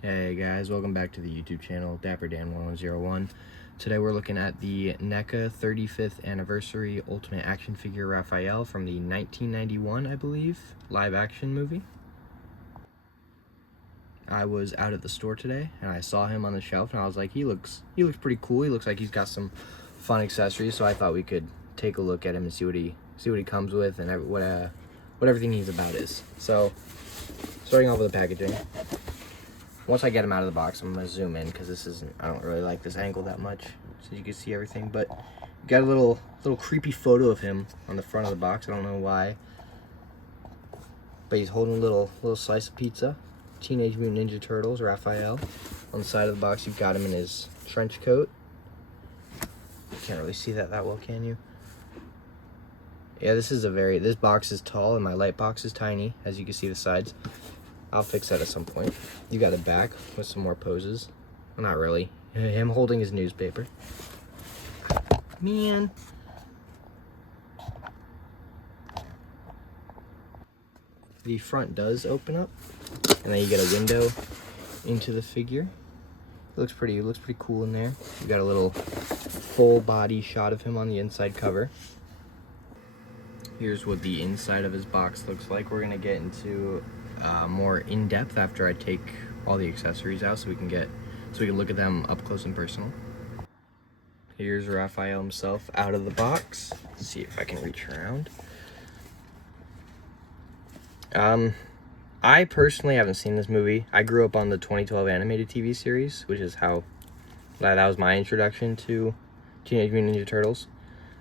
Hey guys, welcome back to the YouTube channel, Dapper Dan 1101. Today we're looking at the NECA 35th Anniversary Ultimate Action Figure Raphael from the 1991, I believe, live action movie. I was out at the store today and I saw him on the shelf and I was like, he looks pretty cool. He looks like he's got some fun accessories, so I thought we could take a look at him and see what he comes with and what everything he's about is. So, starting off with the packaging. Once I get him out of the box, I'm gonna zoom in because I don't really like this angle that much, so you can see everything. But you got a little creepy photo of him on the front of the box. I don't know why, but he's holding a little slice of pizza. Teenage Mutant Ninja Turtles, Raphael. On the side of the box, you've got him in his trench coat. You can't really see that well, can you? Yeah, this box is tall and my light box is tiny, as you can see the sides. I'll fix that at some point. You got a back with some more poses. Well, not really. Him holding his newspaper. Man. The front does open up, and then you get a window into the figure. It looks pretty cool in there. You got a little full body shot of him on the inside cover. Here's what the inside of his box looks like. We're gonna get into more in-depth after I take all the accessories out so we can look at them up close and personal. Here's Raphael himself out of the box. Let's see if I can reach around. I personally haven't seen this movie. I grew up on the 2012 animated TV series, which is how that was my introduction to Teenage Mutant Ninja Turtles.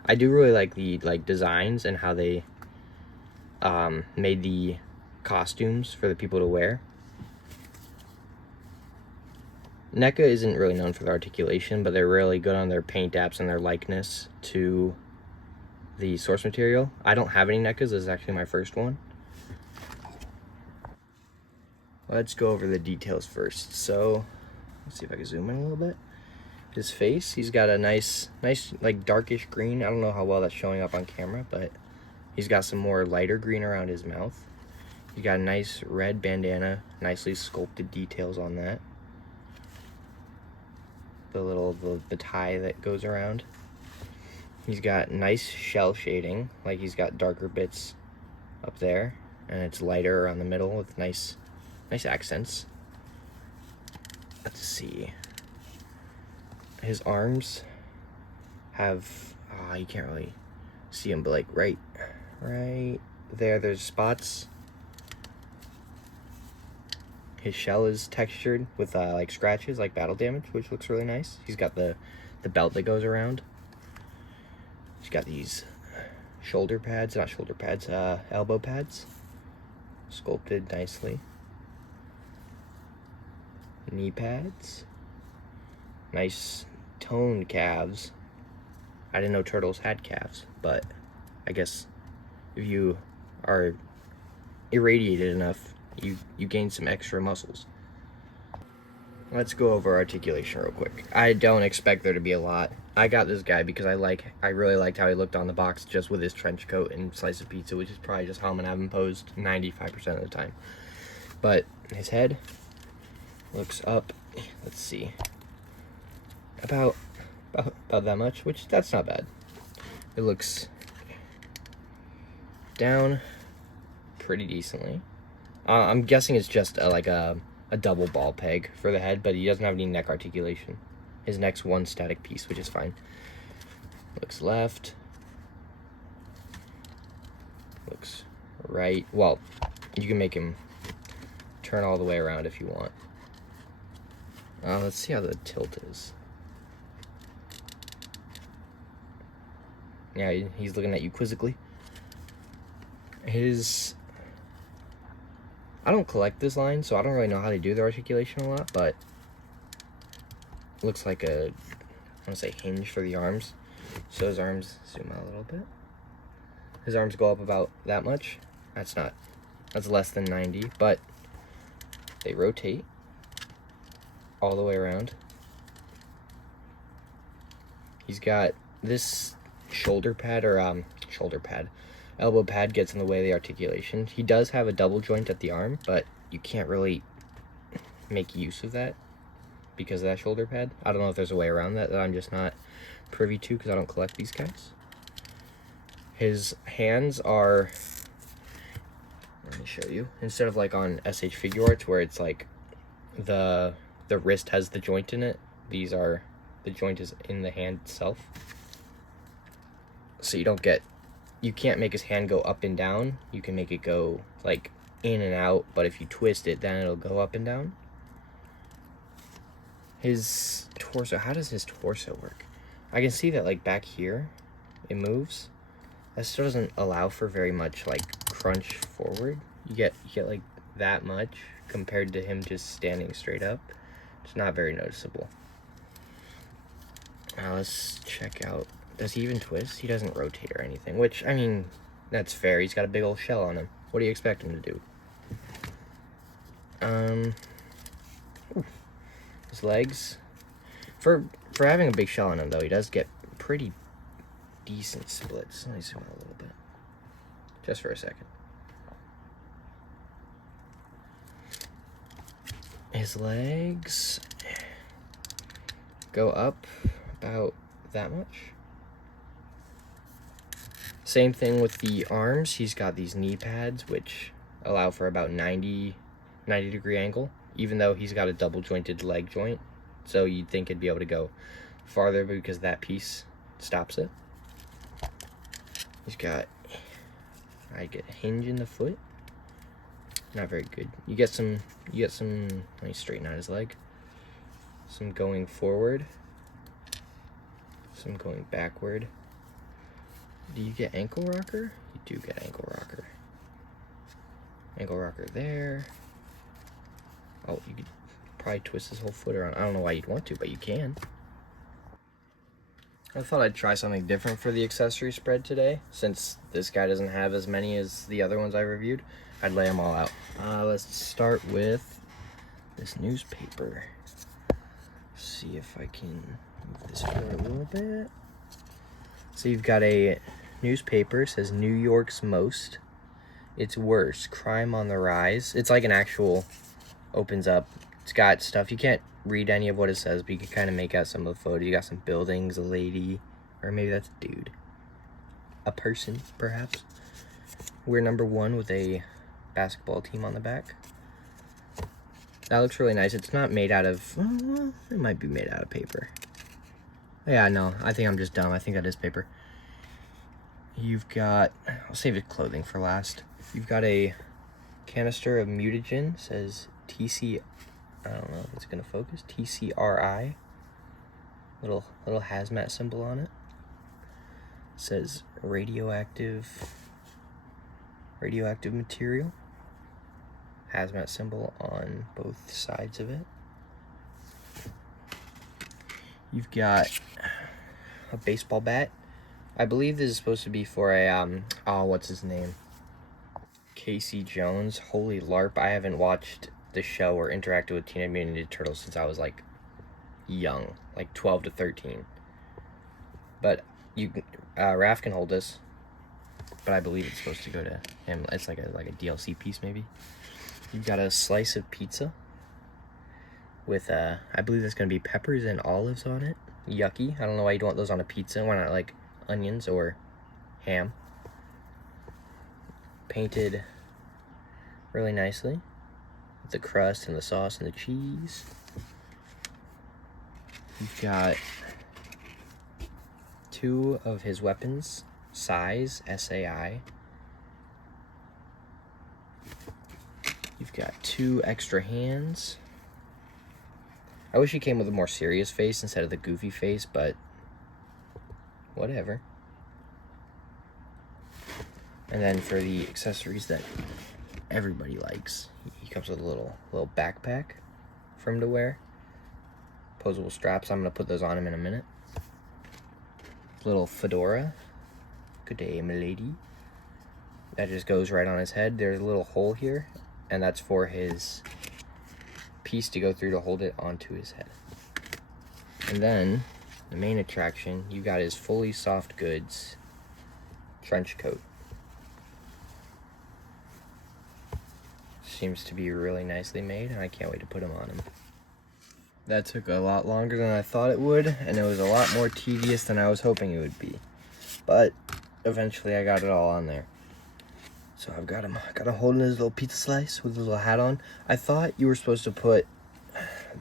I do really like the designs and how they made the costumes for the people to wear. NECA isn't really known for their articulation, but they're really good on their paint apps and their likeness to the source material. I don't have any NECAs. This is actually my first one. Let's go over the details first. So, let's see if I can zoom in a little bit. His face, he's got a nice like darkish green. I don't know how well that's showing up on camera, but he's got some more lighter green around his mouth. He's got a nice red bandana, nicely sculpted details on that. The tie that goes around. He's got nice shell shading, like he's got darker bits up there, and it's lighter around the middle with nice accents. Let's see. His arms have, you can't really see them, but like right there, there's spots. His shell is textured with like scratches, like battle damage, which looks really nice. He's got the belt that goes around. He's got these elbow pads, sculpted nicely. Knee pads. Nice toned calves. I didn't know turtles had calves, but I guess if you are irradiated enough, you gain some extra muscles. Let's go over articulation real quick. I don't expect there to be a lot. I got this guy because I really liked how he looked on the box just with his trench coat and slice of pizza, which is probably just how I'm gonna have him posed 95% of the time. But his head looks up, let's see, about that much, which that's not bad. It looks down pretty decently. I'm guessing it's just like a double ball peg for the head, but he doesn't have any neck articulation. His neck's one static piece, which is fine. Looks left. Looks right. Well, you can make him turn all the way around if you want. Let's see how the tilt is. Yeah, he's looking at you quizzically. I don't collect this line, so I don't really know how they do their articulation a lot, but it looks like I want to say hinge for the arms. So his arms, zoom out a little bit. His arms go up about that much. That's less than 90, but they rotate all the way around. He's got this elbow pad gets in the way of the articulation. He does have a double joint at the arm, but you can't really make use of that because of that shoulder pad. I don't know if there's a way around that I'm just not privy to because I don't collect these guys. His hands are, let me show you, instead of like on SH Figure Arts where it's like the wrist has the joint in it, these are, the joint is in the hand itself. So you can't make his hand go up and down. You can make it go like in and out, but if you twist it, then it'll go up and down. His torso, how does his torso work? I can see that like back here, it moves. That still doesn't allow for very much like crunch forward. You get like that much compared to him just standing straight up. It's not very noticeable. Now let's check out, does he even twist? He doesn't rotate or anything, which, I mean, that's fair. He's got a big old shell on him. What do you expect him to do? His legs, for having a big shell on him though, he does get pretty decent splits. Let me zoom out a little bit, just for a second. His legs go up about that much. Same thing with the arms. He's got these knee pads which allow for about 90 degree angle, even though he's got a double jointed leg joint. So you'd think it'd be able to go farther because that piece stops it. He's got, I get a hinge in the foot. Not very good. You get some, let me straighten out his leg. Some going forward. Some going backward. Do you get ankle rocker? You do get ankle rocker. Ankle rocker there. Oh, you could probably twist his whole foot around. I don't know why you'd want to, but you can. I thought I'd try something different for the accessory spread today. Since this guy doesn't have as many as the other ones I reviewed, I'd lay them all out. Let's start with this newspaper. See if I can move this forward a little bit. So you've got a newspaper, says New York's Most. It's worse, crime on the rise. It's like an actual, opens up. It's got stuff, you can't read any of what it says, but you can kind of make out some of the photos. You got some buildings, a lady, or maybe that's a dude. A person, perhaps. We're number 1 with a basketball team on the back. That looks really nice. It's not made out of, well, it might be made out of paper. Yeah, no, I think I'm just dumb. I think that is paper. You've got, I'll save his clothing for last. You've got a canister of mutagen, says TC, I don't know if it's gonna focus, TCRI. Little hazmat symbol on it. Says radioactive material. Hazmat symbol on both sides of it. You've got a baseball bat. I believe this is supposed to be for a, what's his name? Casey Jones. Holy LARP, I haven't watched the show or interacted with Teenage Mutant Ninja Turtles since I was like young, like 12 to 13. But you, Raph can hold this, but I believe it's supposed to go to him. It's like a DLC piece maybe. You've got a slice of pizza with, I believe there's going to be peppers and olives on it. Yucky. I don't know why you'd want those on a pizza. Why not like onions or ham? Painted really nicely with the crust and the sauce and the cheese. You've got 2 of his weapons, size, SAI. You've got 2 extra hands. I wish he came with a more serious face instead of the goofy face, but whatever. And then for the accessories that everybody likes, he comes with a little backpack for him to wear. Posable straps. I'm gonna put those on him in a minute. Little fedora. Good day, milady. That just goes right on his head. There's a little hole here, and that's for his piece to go through to hold it onto his head. And then the main attraction, you got his fully soft goods trench coat. seems to be really nicely made, and I can't wait to put him on him. That took a lot longer than I thought it would, and it was a lot more tedious than I was hoping it would be. But eventually I got it all on there. So I've got him holding his little pizza slice with his little hat on. I thought you were supposed to put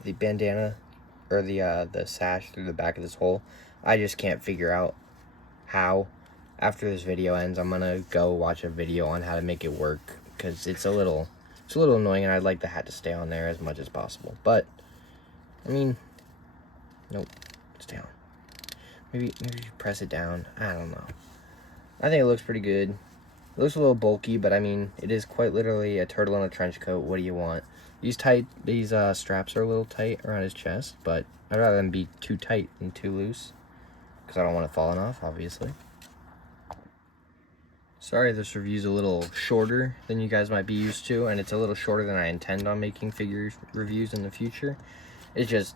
the bandana or the sash through the back of this hole. I just can't figure out how. After this video ends, I'm gonna go watch a video on how to make it work, because it's a little annoying, and I'd like the hat to stay on there as much as possible. But I mean, nope, stay on. Maybe you press it down. I don't know. I think it looks pretty good. It looks a little bulky, but I mean, it is quite literally a turtle in a trench coat. What do you want? These straps are a little tight around his chest, but I'd rather them be too tight than too loose, because I don't want it falling off, obviously. Sorry, this review's a little shorter than you guys might be used to, and it's a little shorter than I intend on making figure reviews in the future. It's just,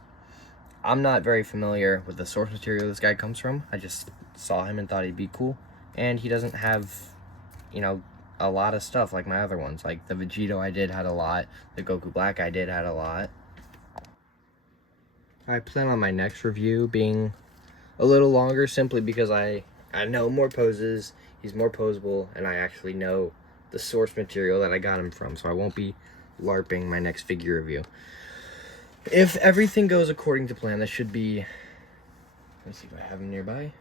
I'm not very familiar with the source material this guy comes from. I just saw him and thought he'd be cool. And he doesn't have, you know, a lot of stuff like my other ones. Like the Vegito I did had a lot. The Goku Black I did had a lot. I plan on my next review being a little longer, simply because I know more poses, he's more posable, and I actually know the source material that I got him from, so I won't be LARPing my next figure review. If everything goes according to plan, this should be, let's see if I have him nearby.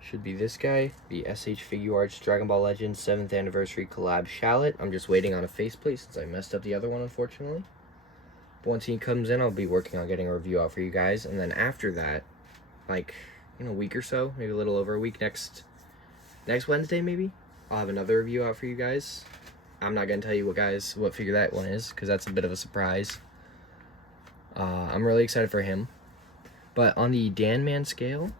Should be this guy, the SH Figuarts Dragon Ball Legends 7th Anniversary Collab Shallot. I'm just waiting on a faceplate since I messed up the other one, unfortunately. But once he comes in, I'll be working on getting a review out for you guys, and then after that, like, in a week or so, maybe a little over a week, next Wednesday maybe, I'll have another review out for you guys. I'm not gonna tell you what figure that one is, because that's a bit of a surprise. I'm really excited for him. But on the Dan Man scale,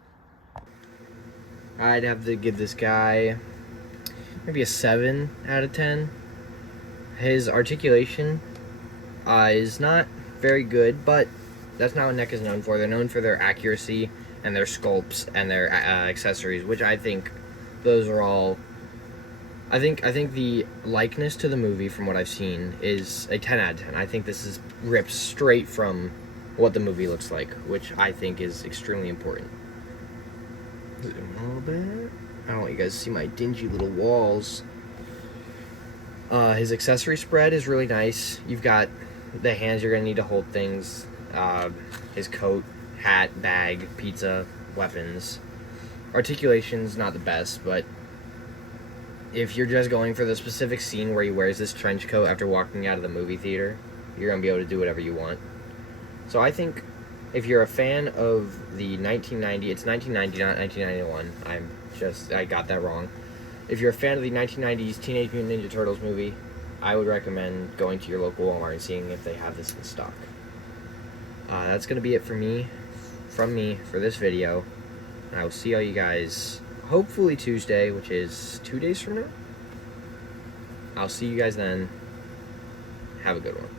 I'd have to give this guy maybe a 7 out of 10. His articulation is not very good, but that's not what NECA is known for. They're known for their accuracy and their sculpts and their accessories, which I think those are all. I think the likeness to the movie, from what I've seen, is a 10 out of 10. I think this is ripped straight from what the movie looks like, which I think is extremely important. Zoom a little bit. I don't want you guys to see my dingy little walls. His accessory spread is really nice. You've got the hands you're going to need to hold things, his coat, hat, bag, pizza, weapons. Articulation's not the best, but if you're just going for the specific scene where he wears this trench coat after walking out of the movie theater, you're going to be able to do whatever you want. So I think if you're a fan of the 1990, it's 1990, not 1991. I got that wrong. If you're a fan of the 1990s Teenage Mutant Ninja Turtles movie, I would recommend going to your local Walmart and seeing if they have this in stock. That's going to be it from me for this video. And I will see all you guys hopefully Tuesday, which is 2 days from now. I'll see you guys then. Have a good one.